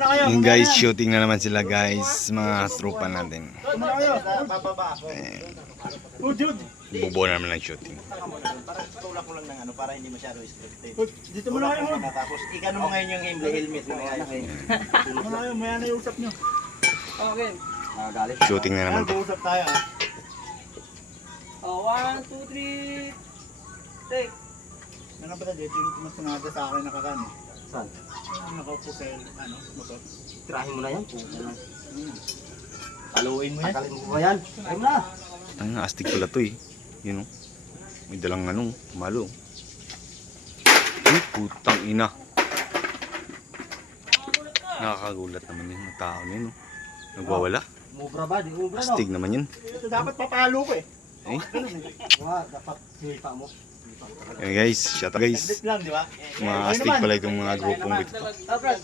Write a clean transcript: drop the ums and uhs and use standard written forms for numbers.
Yung guys, shooting na naman sila guys, mga tropa natin. Bubo na naman ng shooting. Para tulak ko lang ng ano, para hindi masyado scripted. Dito mo na kayo. Tapos ikano mo ngayon yung helmet mo ngayon. Dito mo na kayo, maya na yung usap nyo. Okay. Galit. Shooting na naman to. Usap tayo ha. Oh, 1, 2, 3. Take. Ano ba dito yung tumasunada sa akin nakakano? Saan? Yung nakaupo sa motor. Tirahin mo na yan. Haluin mo yan. Takalin mo ba yan? Try mo na. Ang astig pala to eh. Yun o. May dalang ano, malo. Ay, putang ina. Nakakagulat naman yung mga tao na yun. Nagwawala. Mubra ba? Di mubra no? Astig naman yun. Ito dapat papalo ko eh. Eh, Dapat hipa mo. eh guys, shout out guys. Edit lang, di ba? Mga astig pala itong mga grupong ito. Oh, Brad.